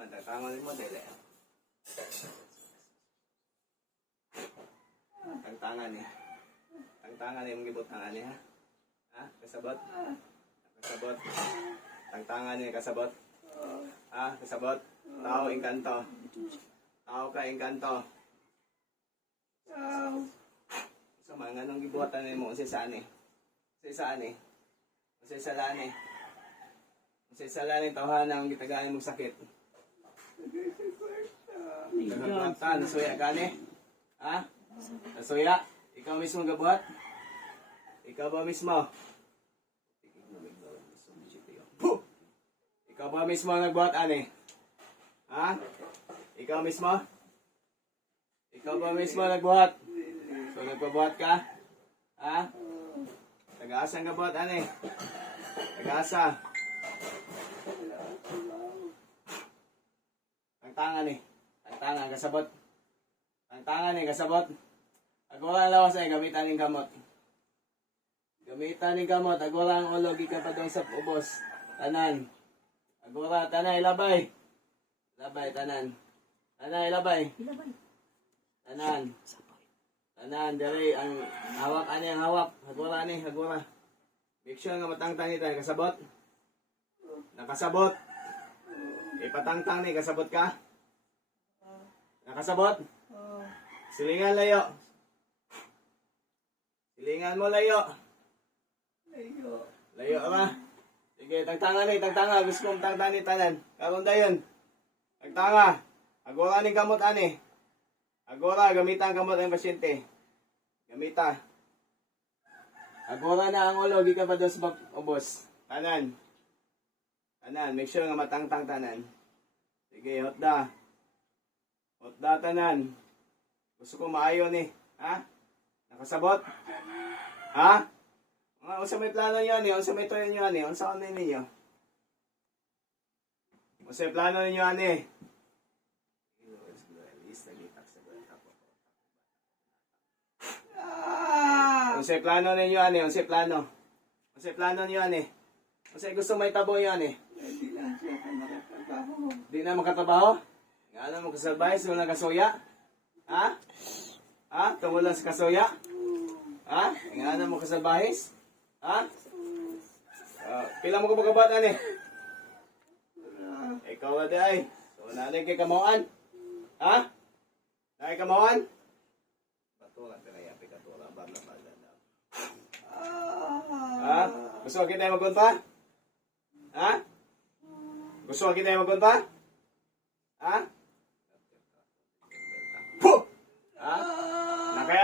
Matatama ni mo, dili. Ang tangan ni. Ang tangan ni, mong gibot tangan ni, ha? Ha? Kasabot? Kasabot? Ang tangan ni, kasabot? Ha? Kasabot? Tao, engkanto. Tao ka, engkanto. So, mga nang gibuhatan ni mo, sa saan eh? Sa saan eh? Sa salaan eh? Sa salaan eh, tawhan ang gitagaan mong sakit. Nagagwanta, nasuya ka ni? Ha? Nasuya? Ikaw mismo gabuhat? Ikaw ba mismo? Ikaw ba mismo ang nagbuhat, ani? Ha? Ikaw mismo? Ikaw ba mismo nagbuhat? So, nagpabuhat ka? Ha? Taga-asa nga buhat, ani? Taga-asa. Ang tanga ni. Ang tanga, kasabot. Ang tanga ni, kasabot. Agora ang lawas ay gamitan ng gamot. Gamitan ng gamot. Agora ang ulo, ka pa doon sa ubos. Tanan. Agora, tanay, labay. Labay, tanan. Tanay, labay. Tanan. Tanan, dali, ang hawak, ani ang hawak. Agora, ani, agora. Make sure nga matangtang ni tayo. Kasabot. Nakasabot. Ipatangtang ni, kasabot ka? Nakasabot? Silingan layo. Silingan mo layo. Layo ba? Sige, tagtanga ni, tagtanga. Gusto kong tagtanga ni tanan. Karon dayon. Tagtanga. Agora ni gamot ani. Agora, gamita ang gamot ang pasyente. Gamita. Agora na ang ulo, di ka pa bab- ubos. Tanan. Tanan, make sure nga matangtang tanan. Sige, hotda. Hotda tanan. Gusto ko maayo ni. Ha? Nakasabot? Ha? Mga unsa may plano niyo ni? Unsa may tuyo niyo ni? Unsa ano ninyo? Unsa may plano ninyo ani? Unsa may plano ninyo ani? Unsa plano? Unsa may plano niyo ani? Unsa gusto may tabo niyo ani? Di na makatrabaho? Nga na mo kasalbay sa mga kasuya? Ha? Ha? Tungkol lang sa kasuya? Ha? Nga na mo kasalbahis? Ha? Ah, pila mo ko pagkabat ani? Ikaw na di ay. So, nanay kay kamauan? Ha? Nanay kamauan? Batulan ka na yapi katulan. Bala bala na. Ha? Gusto ka kita magkunta? Ha? Gusto ka kita magkunta? Ha?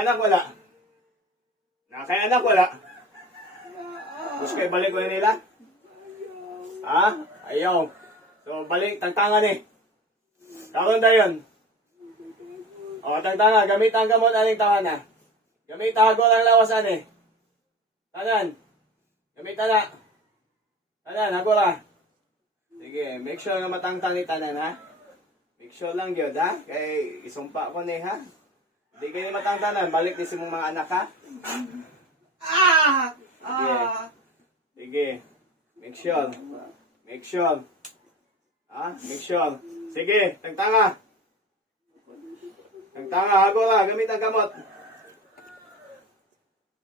Nakaya wala? Nakaya anak wala? Gusto kayo balik ko nila? Ha? Ayaw. So, balik, tagtanga ni. Karon dayon. O, tagtanga, gamit ang gamot aning tawa na. Gamit hagol ang lawas ani. Tanan. Gamit na. Tanan, hagol ah. Sige, make sure nga matangtang ni tanan ha. Make sure lang yun ha. Kay isumpa ko ni ha. Hindi kayo matangtanan, balik din sa mong mga anak ha. Sige. Sige. Make sure. Make sure. Ha? Make sure. Sige, tagtanga. Tagtanga, hagora, gamit ang gamot.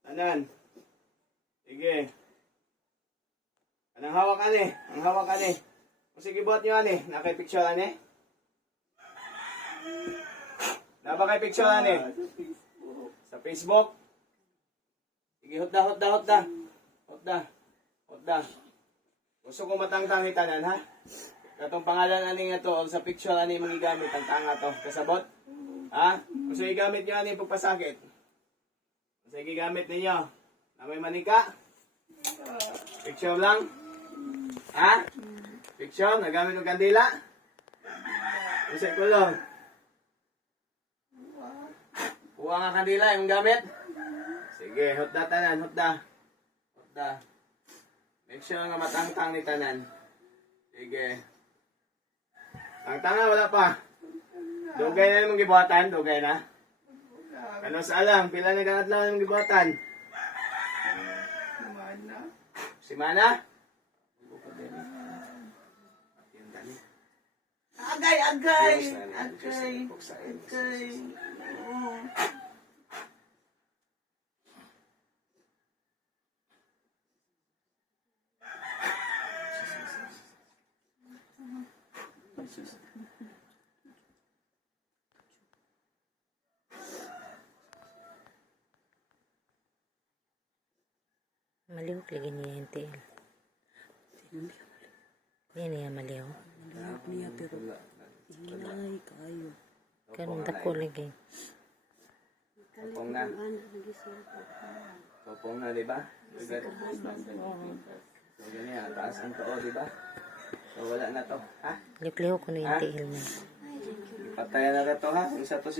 Tanan. Sige. Anong hawak ka ni? Ang hawak ka ni? O sige, buhat nyo ani. Nakay picture ani? Naba kay picture ani? Sa Facebook? Sige, hotda, hotda, hotda. Hotda. Hotda. Gusto ko matangtang ni tanan, ha? Katong pangalan ani nga to, o sa picture ani mong igamit, ang tanga to. Kasabot? Ha? Gusto igamit nyo ani pagpasakit? Gusto igamit ninyo? Na may manika? Picture lang? Ha? Picture? Nagamit ng kandila? Gusto kulong? Kuha nga kandila, yung gamit? Sige, hotda tanan, hotda. Hotda. Make sure nga matangtang ni tanan. Sige. Ang tanga wala pa. Dugay na namang gibuhatan, dugay na. Ano sa alam, pila na gangat lang namang gibuhatan? Si Mana? Agay, agay. Agay. Agay. Oo. Lagi niya yung tail. Yan niya maliw. niya pero inay kayo. Ganun dako lagi. Popong na. Popong na, di ba? So, ganyan, taas ang too, di ba? So, wala na to, ha? Liw-liw ko na yung tail na. Patayan na ka to, ha? Kung sa to